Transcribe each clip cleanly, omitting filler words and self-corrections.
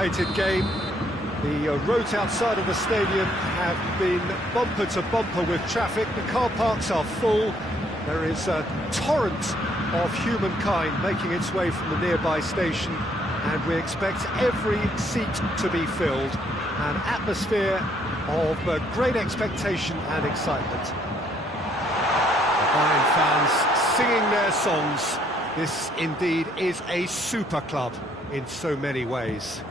anticipated game. The roads outside of the stadium have been bumper to bumper with traffic. The car parks are full. There is a torrent of humankind making its way from the nearby station, and we expect every seat to be filled. An atmosphere of great expectation and excitement. The Bayern fans singing their songs. This indeed is a super club in so many ways.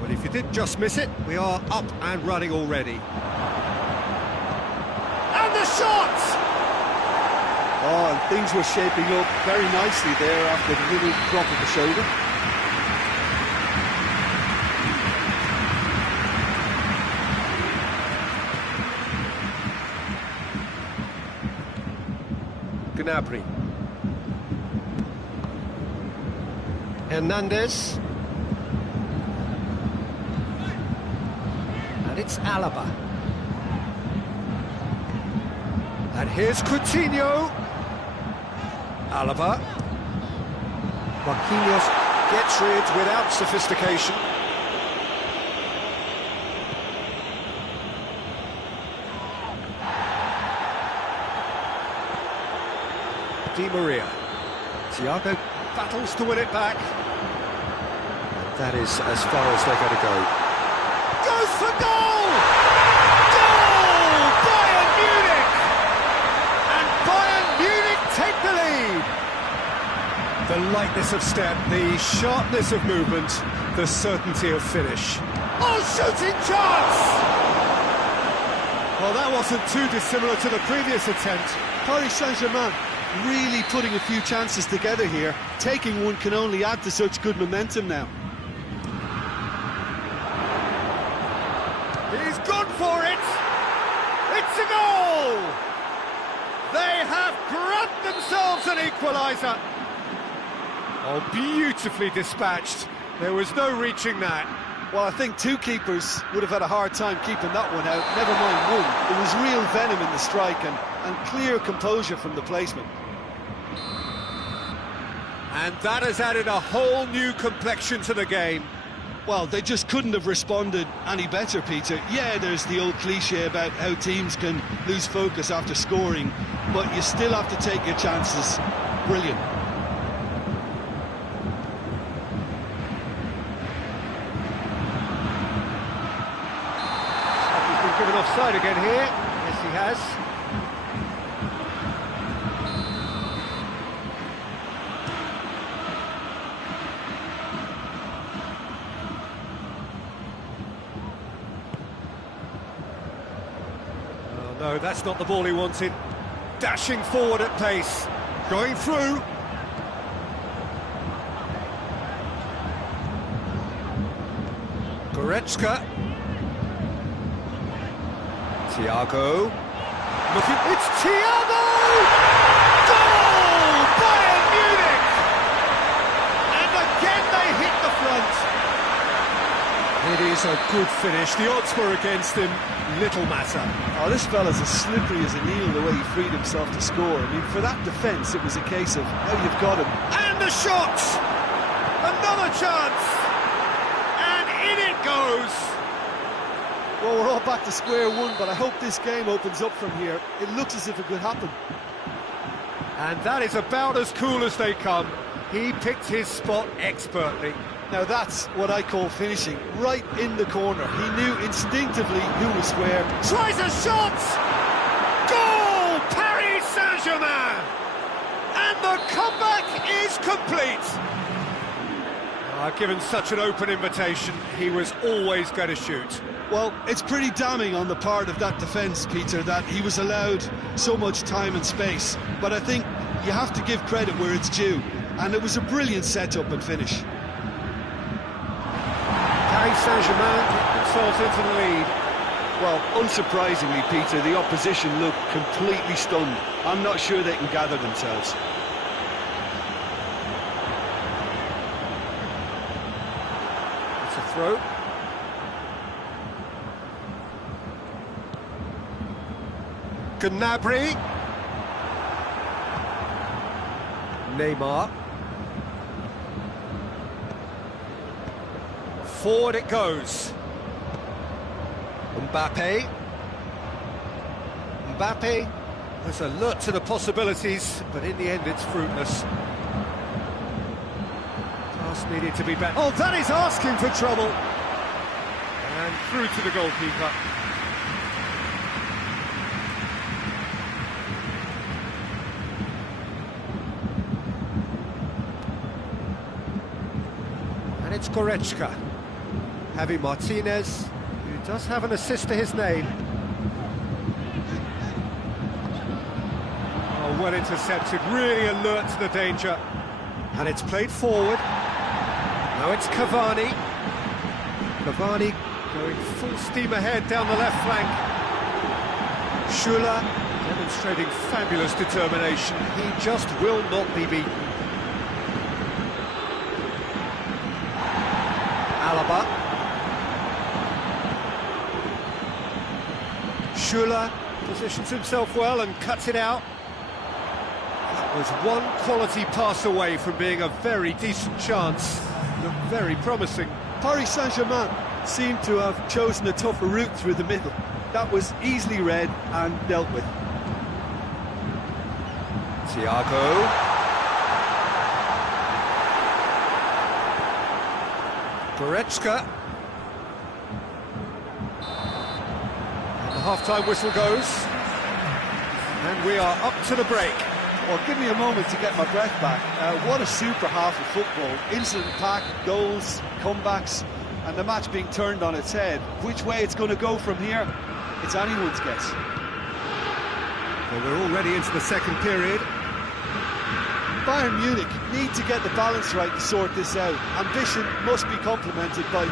Well, if you did just miss it, we are up and running already. And the shot! Oh, and things were shaping up very nicely there after the little drop of the shoulder. Gnabry. Hernandez. And it's Alaba. And here's Coutinho. Alaba. Marquinhos gets rid without sophistication. Di Maria. Thiago battles to win it back. And that is as far as they're going to go. Goes for goal! Goal! Bayern Munich! And Bayern Munich take the lead! The lightness of step, the sharpness of movement, the certainty of finish. Oh, shooting chance! Well, that wasn't too dissimilar to the previous attempt. Paris Saint-Germain really putting a few chances together here. Taking one can only add to such good momentum now. He's gone for it! It's a goal! They have grabbed themselves an equaliser. Oh, beautifully dispatched. There was no reaching that. Well, I think two keepers would have had a hard time keeping that one out, never mind one. There was real venom in the strike and clear composure from the placement. And that has added a whole new complexion to the game. Well, they just couldn't have responded any better, Peter. Yeah, there's the old cliche about how teams can lose focus after scoring, but you still have to take your chances. Brilliant. He's been given offside again here. Yes, he has. No, that's not the ball he wanted. Dashing forward at pace. Going through. Goretzka. Thiago. Looking, it's Thiago! Goal! Bayern Munich! And again they hit the front. It is a good finish. The odds were against him. Little matter. Oh, this fella's as slippery as an eel the way he freed himself to score. I mean, for that defence, it was a case of how you've got him. And the shot! Another chance! And in it goes! Well, we're all back to square one, but I hope this game opens up from here. It looks as if it could happen. And that is about as cool as they come. He picked his spot expertly. Now that's what I call finishing, right in the corner. He knew instinctively who was where. Tries a shot! Goal! Paris Saint-Germain! And the comeback is complete! Given such an open invitation, he was always going to shoot. Well, it's pretty damning on the part of that defence, Peter, that he was allowed so much time and space. But I think you have to give credit where it's due. And it was a brilliant setup and finish. Paris Saint-Germain themselves into the lead. Well, unsurprisingly, Peter, the opposition look completely stunned. I'm not sure they can gather themselves. It's a throw. Gnabry. Neymar. Forward it goes. Mbappe was alert to the possibilities, but in the end it's fruitless. Pass needed to be better. Oh, that is asking for trouble. And through to the goalkeeper. And it's Goretzka. Javi Martinez, who does have an assist to his name. Oh, well intercepted, really alert to the danger. And it's played forward. Now it's Cavani. Cavani going full steam ahead down the left flank. Schüller demonstrating fabulous determination. He just will not be beaten. Alaba. Schüller positions himself well and cuts it out. That was one quality pass away from being a very decent chance. Looked very promising. Paris Saint-Germain seemed to have chosen a tougher route through the middle. That was easily read and dealt with. Thiago. Goretzka. And the half-time whistle goes. And we are up to the break. Well, give me a moment to get my breath back. What a super half of football. Incident-packed, goals, comebacks, and the match being turned on its head. Which way it's going to go from here, it's anyone's guess. Well, we're already into the second period. Bayern Munich need to get the balance right to sort this out. Ambition must be complemented by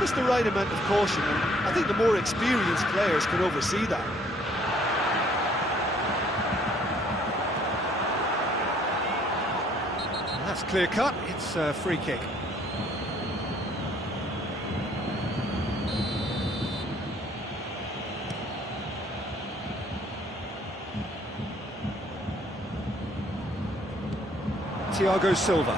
just the right amount of caution, and I think the more experienced players can oversee that. That's clear cut, it's a free kick. Thiago Silva.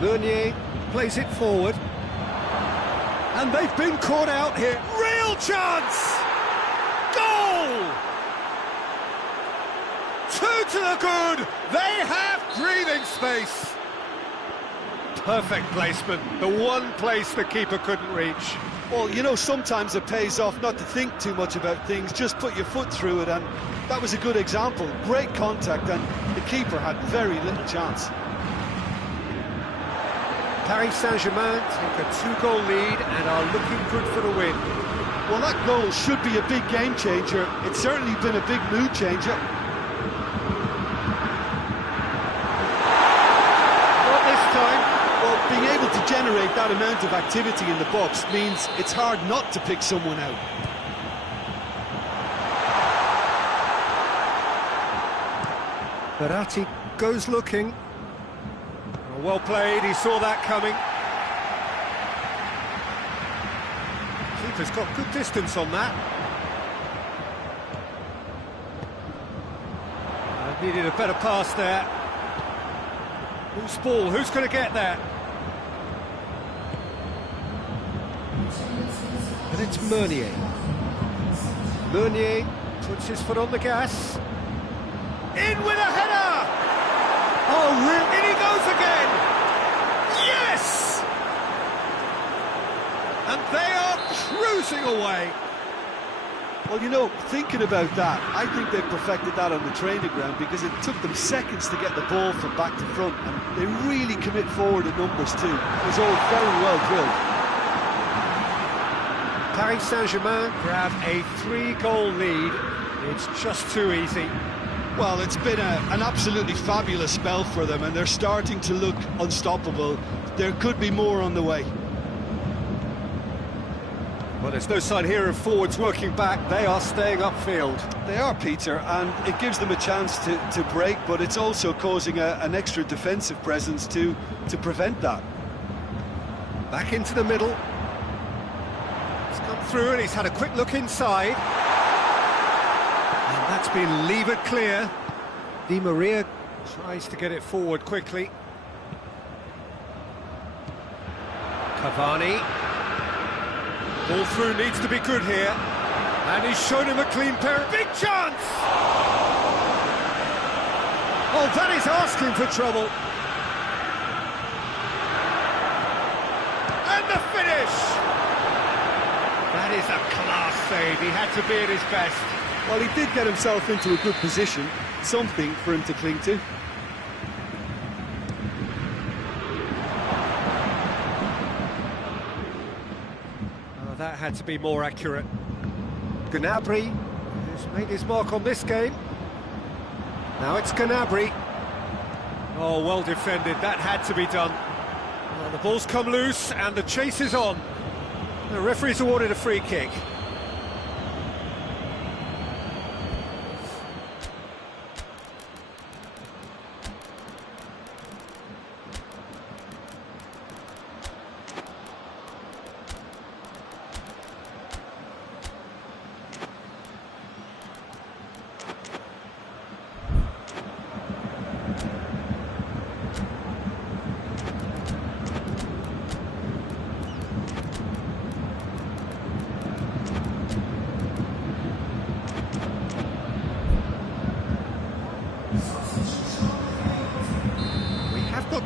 Meunier plays it forward. And they've been caught out here. Real chance! Goal! Two to the good! They have breathing space! Perfect placement, the one place the keeper couldn't reach. Well, you know, sometimes it pays off not to think too much about things, just put your foot through it, and that was a good example. Great contact, and the keeper had very little chance. Paris Saint-Germain take a 2-goal lead and are looking good for the win. Well, that goal should be a big game changer. It's certainly been a big mood changer. Not this time. Well, being able to generate that amount of activity in the box means it's hard not to pick someone out. Verratti goes looking. Well played, he saw that coming. Keeper's got good distance on that. Needed a better pass there. Who's ball? Who's going to get that? And it's Meunier. Meunier puts his foot on the gas. In with a header! Oh, really? In he goes again! Yes! And they are cruising away. Well, you know, thinking about that, I think they perfected that on the training ground because it took them seconds to get the ball from back to front, and they really commit forward in numbers too. It was all very well drilled. Paris Saint-Germain grab a 3-goal lead. It's just too easy. Well, it's been an absolutely fabulous spell for them, and they're starting to look unstoppable. There could be more on the way. Well, there's no sign here of forwards working back. They are staying upfield. They are, Peter, and it gives them a chance to break, but it's also causing an extra defensive presence to prevent that. Back into the middle. He's come through and he's had a quick look inside. And that's been levered clear. Di Maria tries to get it forward quickly. Cavani. Ball through needs to be good here. And he's shown him a clean pair. Big chance! Oh, that is asking for trouble. And the finish! That is a class save. He had to be at his best. Well, he did get himself into a good position. Something for him to cling to. Oh, that had to be more accurate. Gnabry has made his mark on this game. Now it's Gnabry. Oh, well defended. That had to be done. Well, the ball's come loose and the chase is on. The referee's awarded a free kick.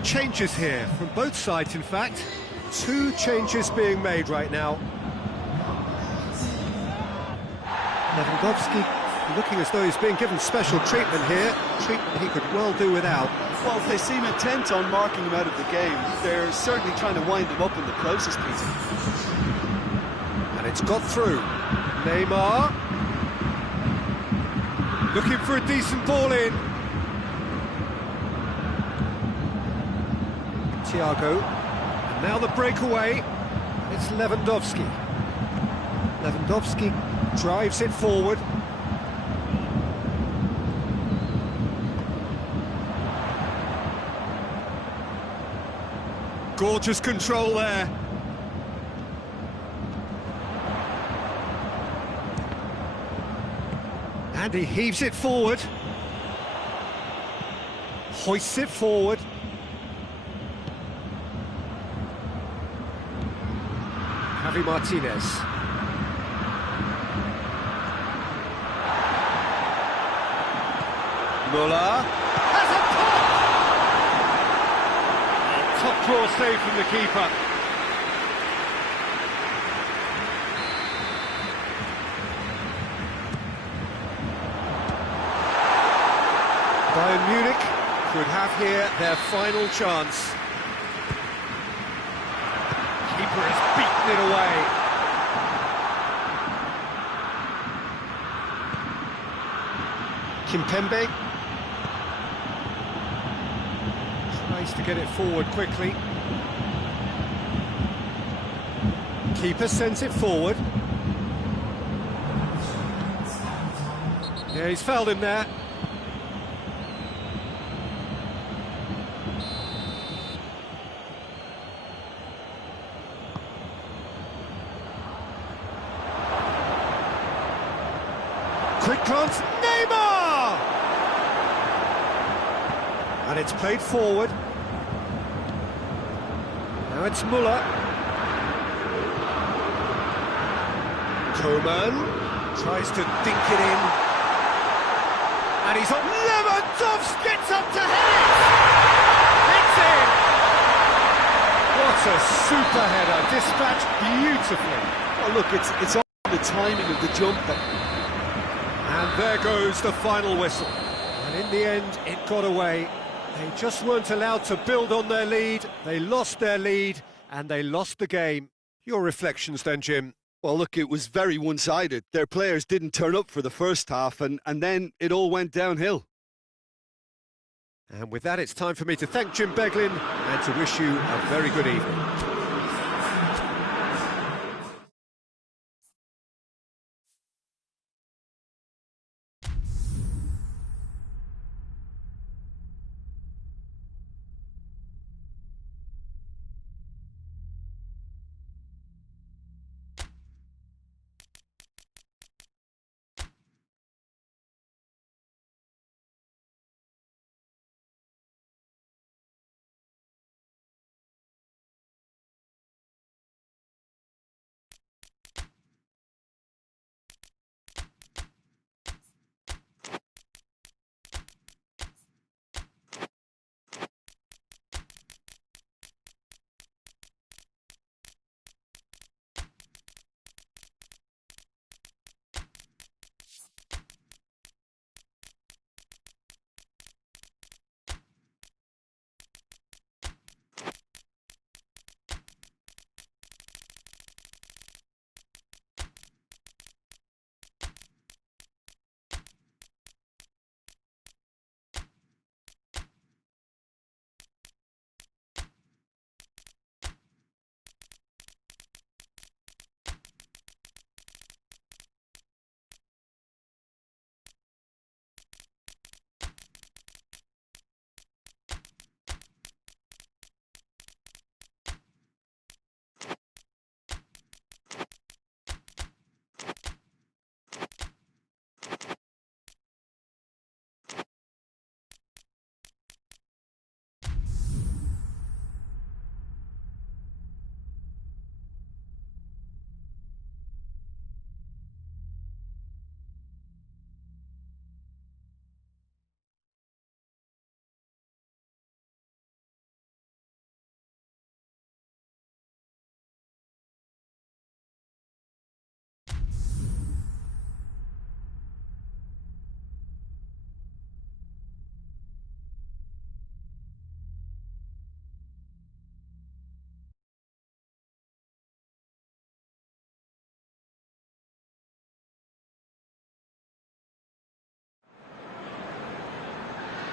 Changes here from both sides, in fact. 2 changes being made right now. Lewandowski looking as though he's being given special treatment here, treatment he could well do without. Well, they seem intent on marking him out of the game. They're certainly trying to wind him up in the process, Peter. And it's got through. Neymar looking for a decent ball in. Thiago, and now the breakaway, it's Lewandowski. Lewandowski drives it forward. Gorgeous control there. And he heaves it forward. Hoists it forward. Javi Martinez. Muller has a pop! Top draw save from the keeper. Bayern Munich could have here their final chance. Keeper has beaten it away. Kimpembe tries to get it forward quickly. Keeper sends it forward. Yeah, he's fouled him there. Quick glance, Neymar! And it's played forward. Now it's Muller. Coman tries to dink it in. And he's on. Lewandowski gets up to head it! It's in! What a super header, dispatched beautifully. Oh, look, it's on the timing of the jump that... And there goes the final whistle. And in the end, it got away. They just weren't allowed to build on their lead. They lost their lead, and they lost the game. Your reflections then, Jim? Well, look, it was very one-sided. Their players didn't turn up for the first half, and then it all went downhill. And with that, it's time for me to thank Jim Beglin and to wish you a very good evening.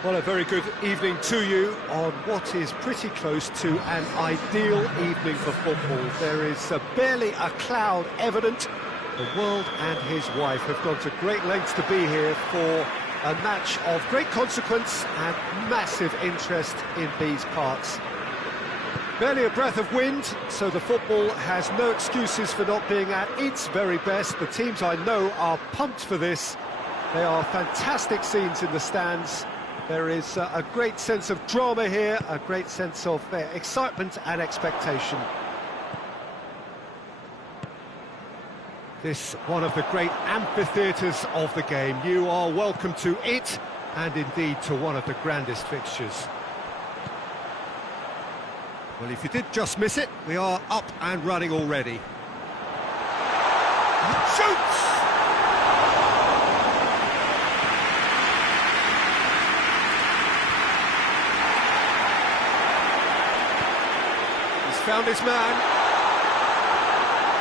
Well, a very good evening to you on what is pretty close to an ideal evening for football. There is barely a cloud evident. The world and his wife have gone to great lengths to be here for a match of great consequence and massive interest in these parts. Barely a breath of wind, so the football has no excuses for not being at its very best. The teams I know are pumped for this. They are fantastic scenes in the stands. There is a great sense of drama here, a great sense of excitement and expectation. This one of the great amphitheatres of the game. You are welcome to it, and indeed to one of the grandest fixtures. Well, if you did just miss it, we are up and running already. Shoots! He's found his man.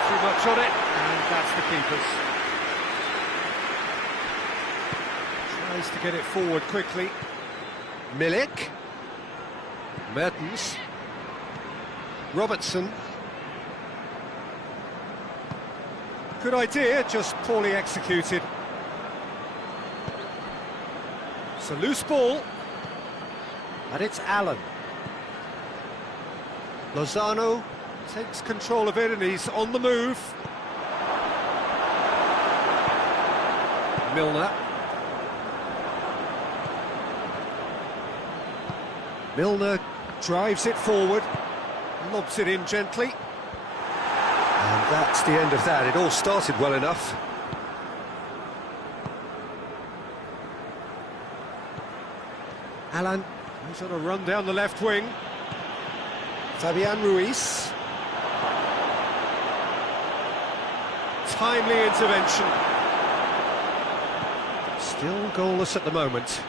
Too much on it, and that's the keeper's. Tries to get it forward quickly. Milik. Mertens. Robertson. Good idea, just poorly executed. It's a loose ball. And it's Allen. Lozano takes control of it and he's on the move. Milner. Milner drives it forward. Lobs it in gently. And that's the end of that. It all started well enough. Alan, he's on a run down the left wing. Fabian Ruiz. Timely intervention. Still goalless at the moment.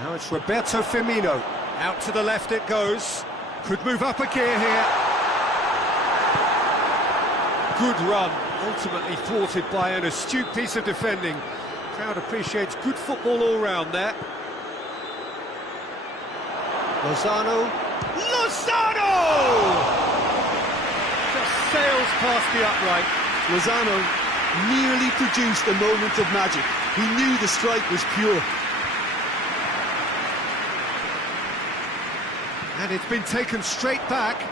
Now it's Roberto Firmino. Out to the left it goes. Could move up a gear here. Good run, ultimately thwarted by an astute piece of defending. Crowd appreciates good football all round there. Lozano. Lozano! Just sails past the upright. Lozano nearly produced a moment of magic. He knew the strike was pure. And it's been taken straight back.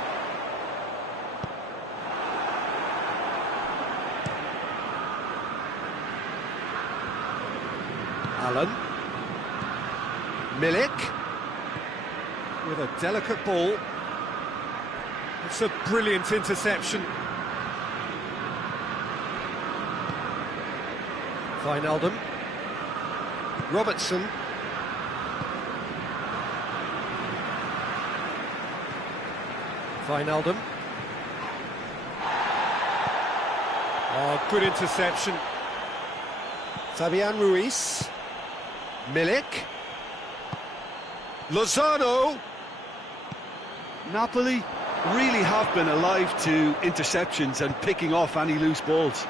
Allen. Milik. With a delicate ball. It's a brilliant interception. Wijnaldum. Robertson. Wijnaldum. Oh, good interception. Fabian Ruiz. Milik. Lozano. Napoli really have been alive to interceptions and picking off any loose balls.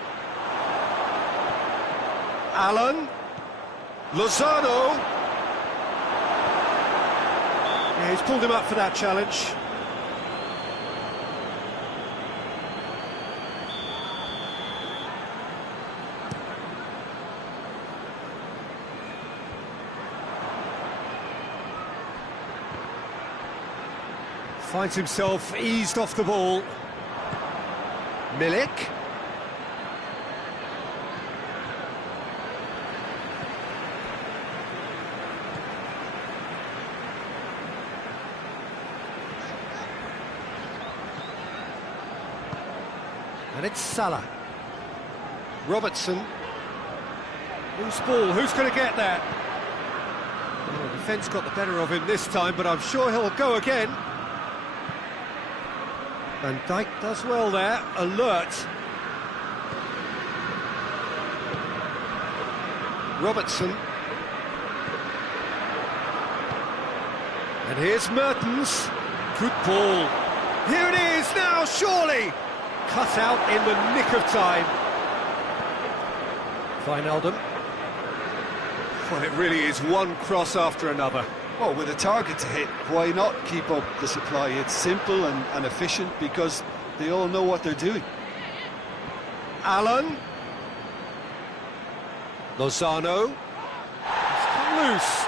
Allen. Lozano. Yeah, he's pulled him up for that challenge. Finds himself eased off the ball. Milik. And it's Salah. Robertson. Loose ball, who's going to get that? Well, the defence got the better of him this time, but I'm sure he'll go again. Van Dijk does well there, alert. Robertson. And here's Mertens. Good ball. Here it is now, surely! Cut out in the nick of time. Wijnaldum. Well, it really is one cross after another. Well, with a target to hit, why not keep up the supply? It's simple and efficient because they all know what they're doing. Allen. Lozano. It's come loose.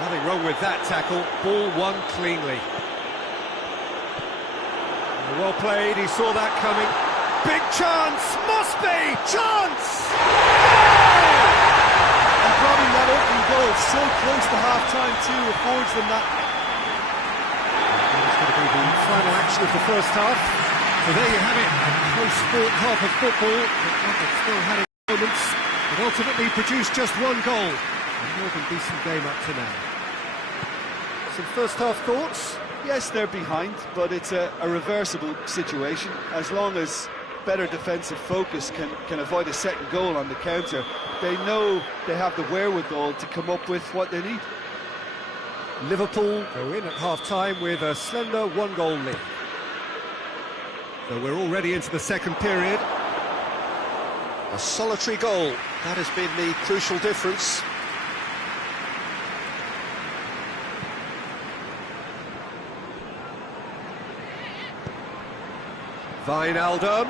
Nothing wrong with that tackle. Ball won cleanly. Well played, he saw that coming. Big chance, must be, chance! And grabbing that opening goal so close to half-time too affords them that. It's going to be the final action of the first half. So there you have it, a close sport half of football, but still had its moments. It ultimately produced just one goal. A more than decent game up to now. Some first half thoughts? Yes, they're behind, but it's a reversible situation. As long as better defensive focus can avoid a second goal on the counter, they know they have the wherewithal to come up with what they need. Liverpool go in at half-time with a slender one-goal lead. So we're already into the second period. A solitary goal, that has been the crucial difference. Wijnaldum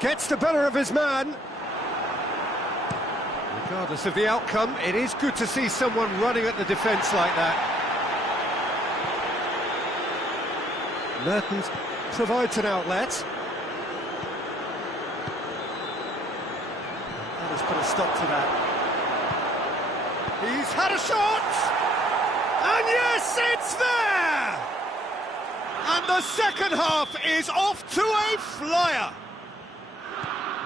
gets the better of his man. Regardless of the outcome, it is good to see someone running at the defence like that. Mertens provides an outlet. That has put a stop to that. He's had a shot! And yes, it's there! And the second half is off to a flyer.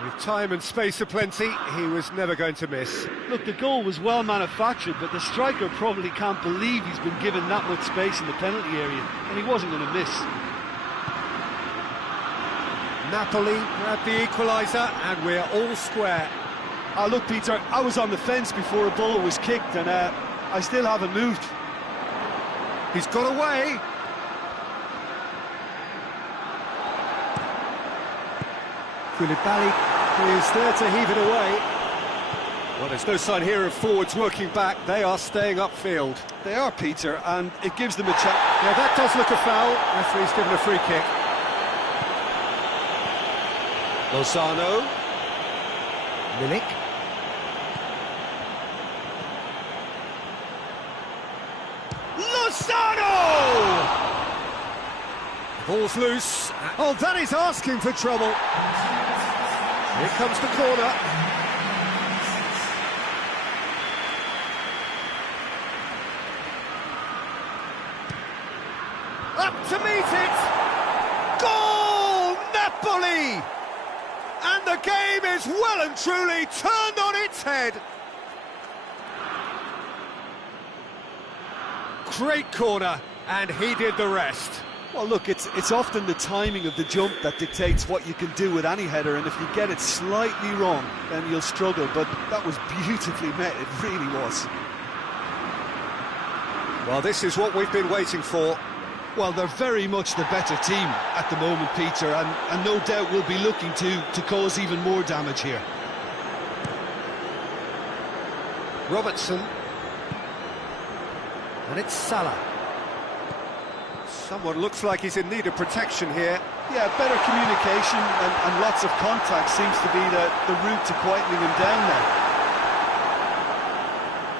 With time and space aplenty, he was never going to miss. Look, the goal was well manufactured, but the striker probably can't believe he's been given that much space in the penalty area, and he wasn't going to miss. Napoli grabbed the equaliser, and we're all square. Look, Peter, I was on the fence before a ball was kicked, and I still haven't moved. He's got away. Koulibaly is there to heave it away. Well, there's no sign here of forwards working back. They are staying upfield. They are, Peter, and it gives them a chance. Yeah, that does look a foul. Referee's given a free kick. Lozano. Milik. Lozano! Ball's loose. Oh, that is asking for trouble. Here comes the corner. Up to meet it. Goal! Napoli! And the game is well and truly turned on its head. Great corner, and he did the rest. Well, look, it's often the timing of the jump that dictates what you can do with any header, and if you get it slightly wrong, then you'll struggle, but that was beautifully met, it really was. Well, this is what we've been waiting for. Well, they're very much the better team at the moment, Peter, and no doubt will be looking to cause even more damage here. Robertson. And it's Salah. Someone looks like he's in need of protection here. Yeah, better communication and lots of contact seems to be the route to quietening him down now.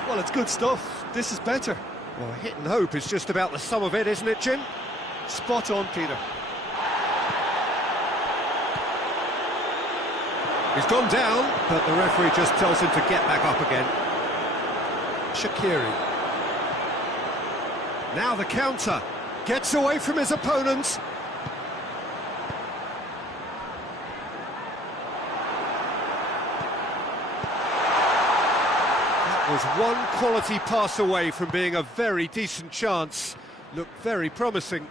Well, it's good stuff. This is better. Well, hit and hope is just about the sum of it, isn't it, Jim? Spot on, Peter. He's gone down, but the referee just tells him to get back up again. Shaqiri. Now the counter. Gets away from his opponent. That was one quality pass away from being a very decent chance. Looked very promising.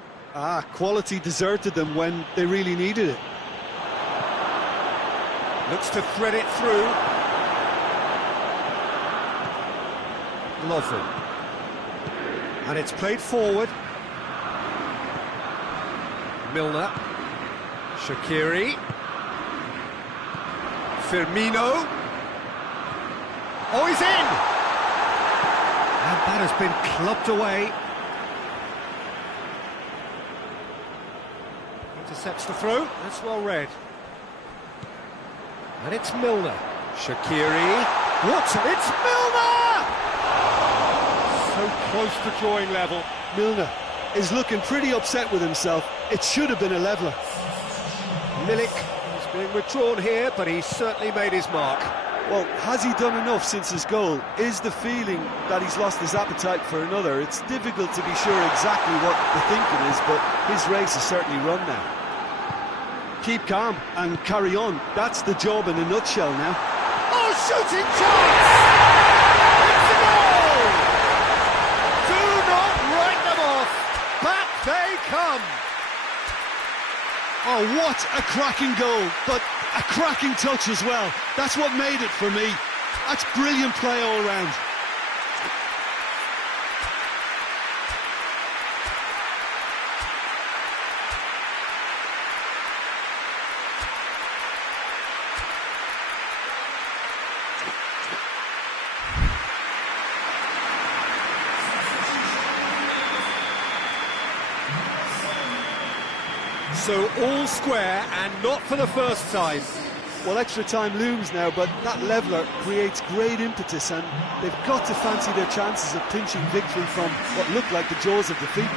Quality deserted them when they really needed it. Looks to thread it through. Lovren. And it's played forward. Milner. Shaqiri. Firmino. Oh, he's in! And that has been clubbed away. Intercepts the throw, that's well read. And it's Milner. Shaqiri. What? It's Milner! So close to drawing level. Milner is looking pretty upset with himself. It should have been a leveller. Milik is being withdrawn here, but he's certainly made his mark. Well, has he done enough since his goal? Is the feeling that he's lost his appetite for another? It's difficult to be sure exactly what the thinking is, but his race is certainly run now. Keep calm and carry on. That's the job in a nutshell now. Oh, shooting chance! It's a goal! Do not write them off. Back they come. Oh, what a cracking goal, but a cracking touch as well. That's what made it for me. That's brilliant play all round. So all square, and not for the first time. Well, extra time looms now, but that leveller creates great impetus, and they've got to fancy their chances of pinching victory from what looked like the jaws of defeat.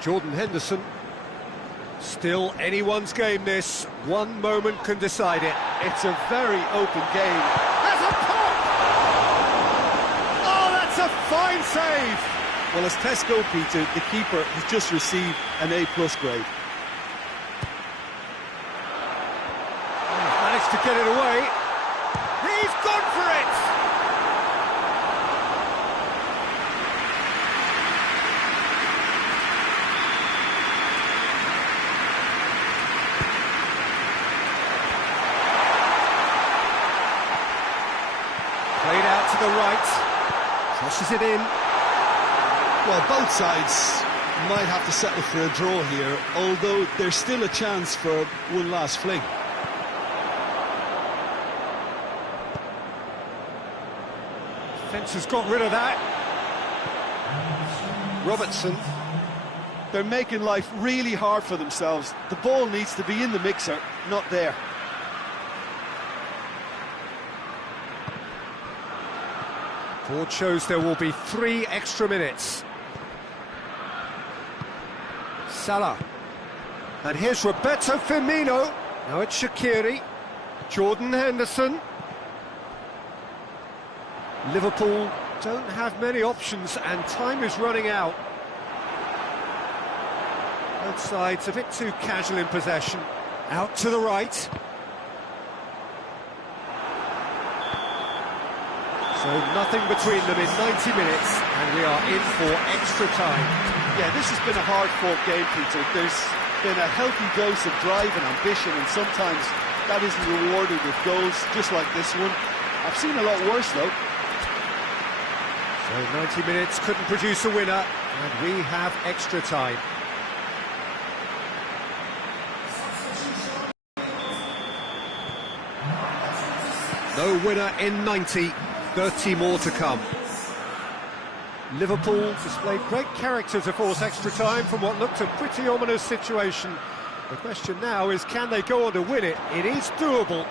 Jordan Henderson. Still anyone's game, this. One moment can decide it. It's a very open game. There's a pop! Oh, that's a fine save! Well, as test goalkeeper, the keeper has just received an A+ grade. He's managed to get it away. He's gone for it! Played out to the right. Crosses it in. Well, both sides might have to settle for a draw here, although there's still a chance for one last fling. Defence has got rid of that. Robertson. They're making life really hard for themselves. The ball needs to be in the mixer, not there. Board shows there will be 3 extra minutes. Salah. And here's Roberto Firmino. Now it's Shaqiri. Jordan Henderson. Liverpool don't have many options and time is running out. Both sides a bit too casual in possession. Out to the right. So nothing between them in 90 minutes, and we are in for extra time. Yeah, this has been a hard-fought game, Peter. There's been a healthy dose of drive and ambition, and sometimes that isn't rewarded with goals, just like this one. I've seen a lot worse, though. So 90 minutes couldn't produce a winner, and we have extra time. No winner in 90. 30 more to come. Liverpool displayed great character to force extra time from what looked a pretty ominous situation. The question now is, can they go on to win it? It is doable.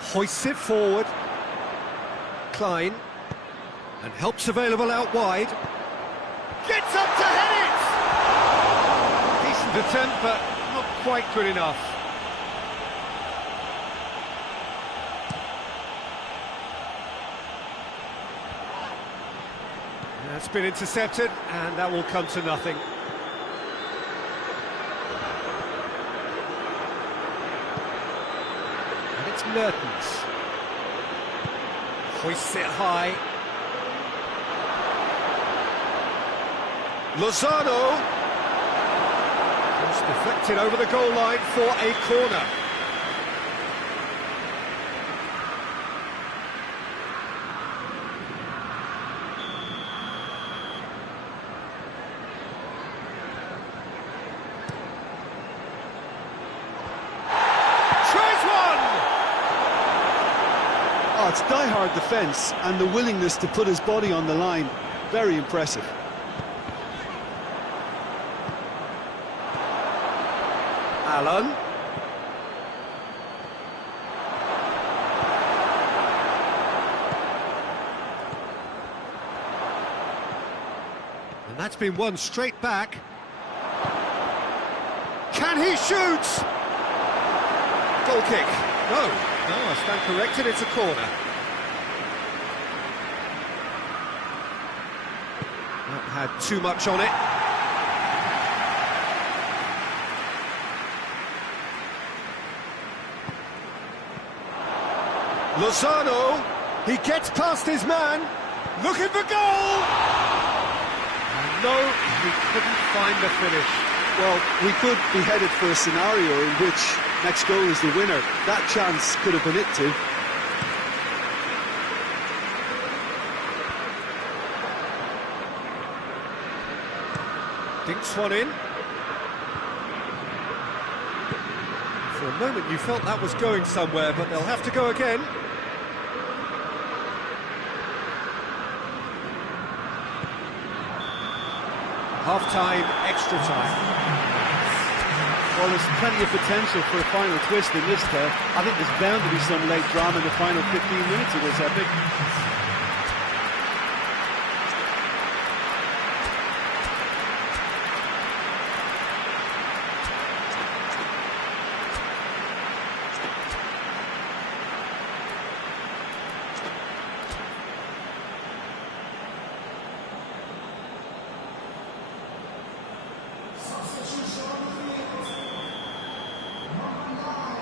Hoists it forward. Klein. And help's available out wide. Gets up to head it! Decent attempt, but not quite good enough. It's been intercepted, and that will come to nothing. And it's Mertens. Hoists it high. Lozano. It's deflected over the goal line for a corner. Oh, it's die-hard defence and the willingness to put his body on the line. Very impressive. Allen. And that's been won straight back. Can he shoot? Goal kick. No, I stand corrected, it's a corner. Not had too much on it. Lozano, he gets past his man, looking for goal! And no, he couldn't find the finish. Well, we could be headed for a scenario in which next goal is the winner. That chance could have been it too. Dinks one in. For a moment you felt that was going somewhere, but they'll have to go again. Half-time, extra time. Well, there's plenty of potential for a final twist in this tale. I think there's bound to be some late drama in the final 15 minutes of this epic.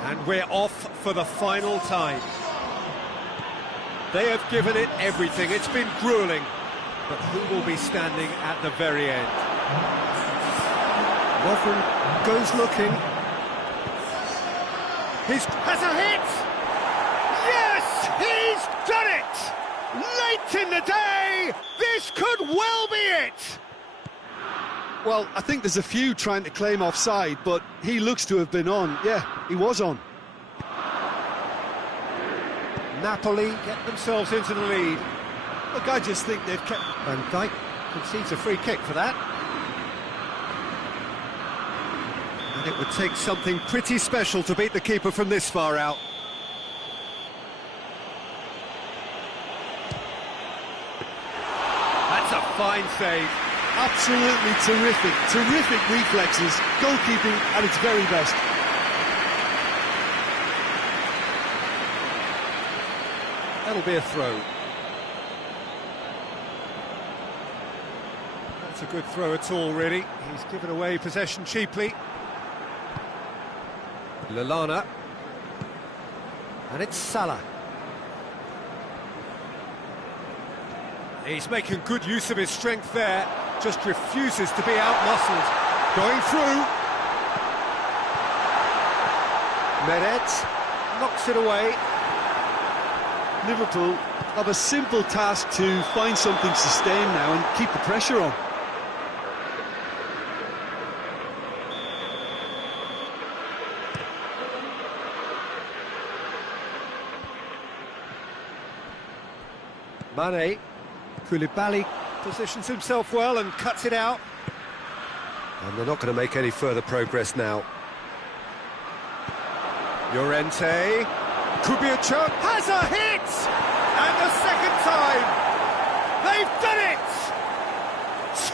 And we're off for the final time. They have given it everything. It's been grueling. But who will be standing at the very end? Lovren goes looking. He has a hit! Yes! He's done it! Late in the day, this could well be it! Well, I think there's a few trying to claim offside, but he looks to have been on. Yeah, he was on. Napoli get themselves into the lead. Look, I just think they've kept... Van Dijk concedes a free kick for that. And it would take something pretty special to beat the keeper from this far out. That's a fine save. Absolutely terrific, terrific reflexes, goalkeeping at its very best. That'll be a throw. Not a good throw at all, really. He's given away possession cheaply. Lallana. And it's Salah. He's making good use of his strength there. Just refuses to be out-muscled. Going through. Meret knocks it away. Liverpool have a simple task to find something sustained now and keep the pressure on. Mane. Koulibaly positions himself well and cuts it out. And they're not going to make any further progress now. Llorente. Could be a chance. Has a hit! And the second time. They've done it!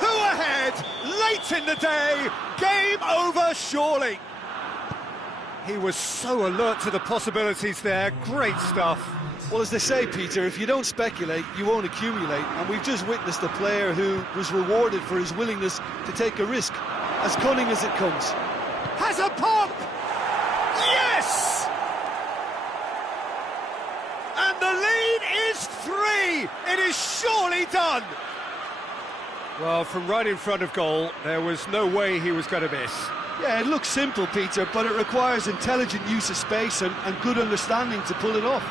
2 ahead, late in the day. Game over, surely. He was so alert to the possibilities there. Great stuff. Well, as they say, Peter, if you don't speculate, you won't accumulate. And we've just witnessed a player who was rewarded for his willingness to take a risk, as cunning as it comes. Has a pop! Yes! And the lead is 3! It is surely done! Well, from right in front of goal, there was no way he was going to miss. Yeah, it looks simple, Peter, but it requires intelligent use of space and good understanding to pull it off.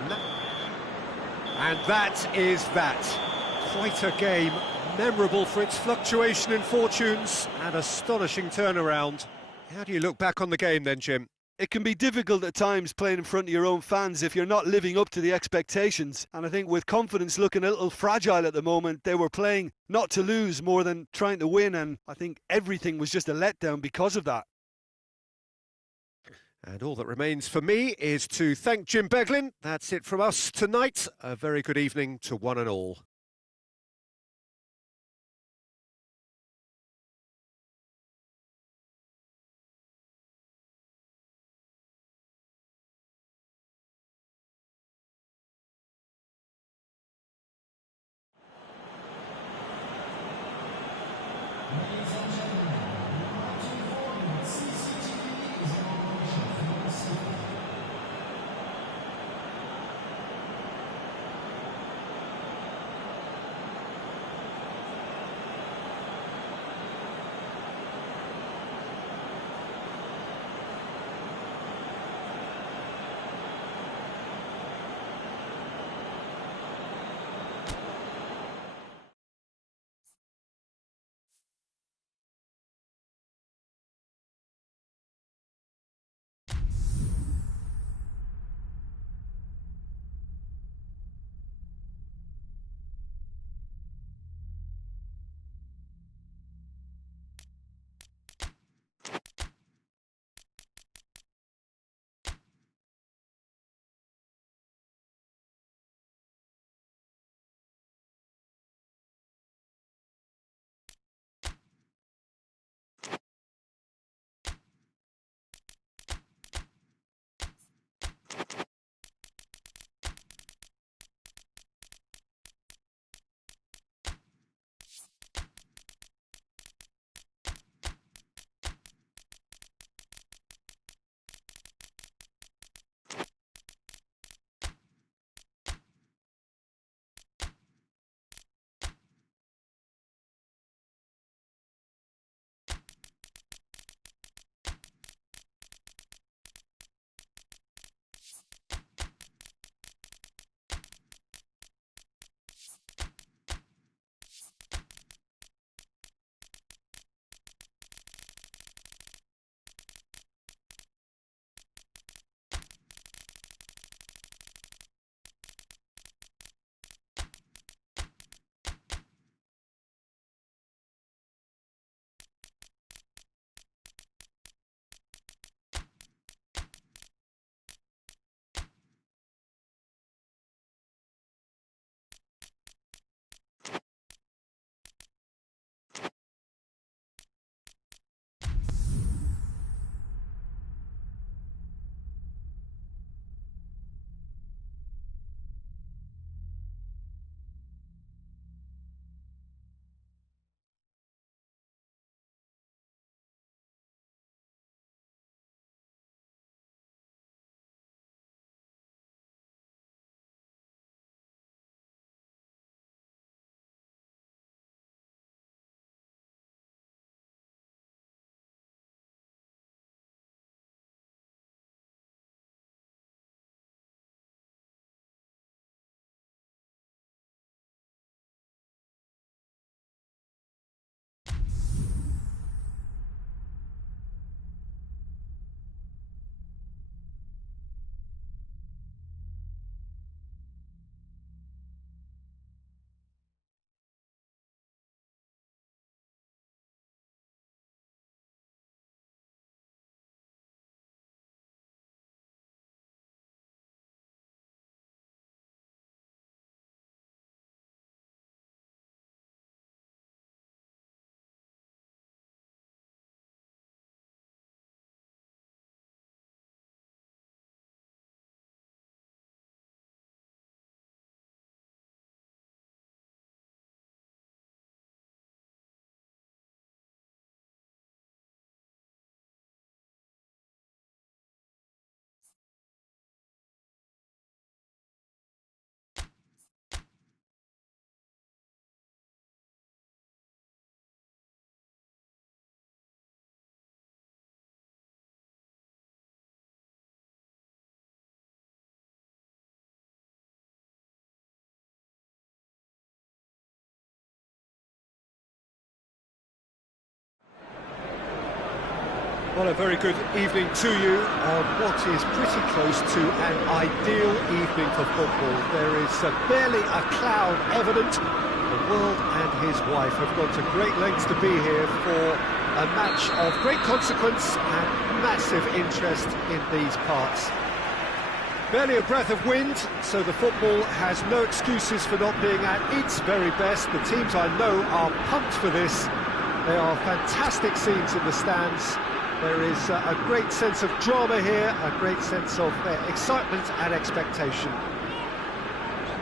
And that is that. Quite a game, memorable for its fluctuation in fortunes and astonishing turnaround. How do you look back on the game then, Jim? It can be difficult at times playing in front of your own fans if you're not living up to the expectations. And I think with confidence looking a little fragile at the moment, they were playing not to lose more than trying to win. And I think everything was just a letdown because of that. And all that remains for me is to thank Jim Beglin. That's it from us tonight. A very good evening to one and all. Well, a very good evening to you on what is pretty close to an ideal evening for football. There is barely a cloud evident. The world and his wife have gone to great lengths to be here for a match of great consequence and massive interest in these parts. Barely a breath of wind, so the football has no excuses for not being at its very best. The teams I know are pumped for this. They are fantastic scenes in the stands. There is a great sense of drama here, a great sense of excitement and expectation.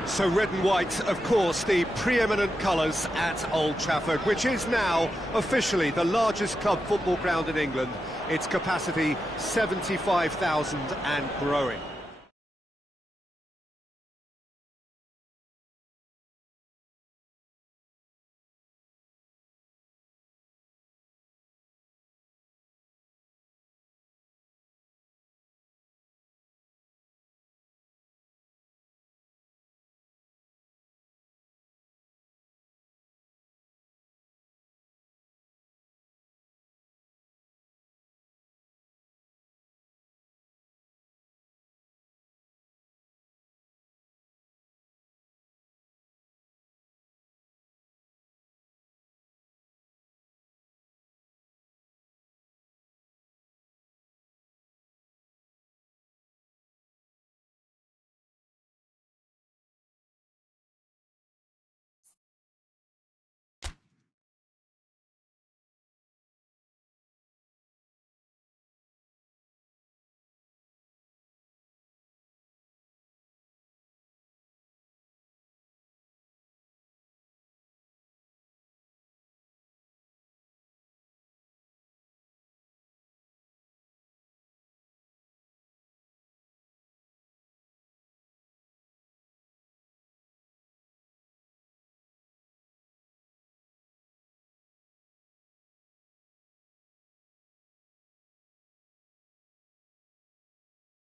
So red and white, of course, the preeminent colours at Old Trafford, which is now officially the largest club football ground in England. Its capacity 75,000 and growing.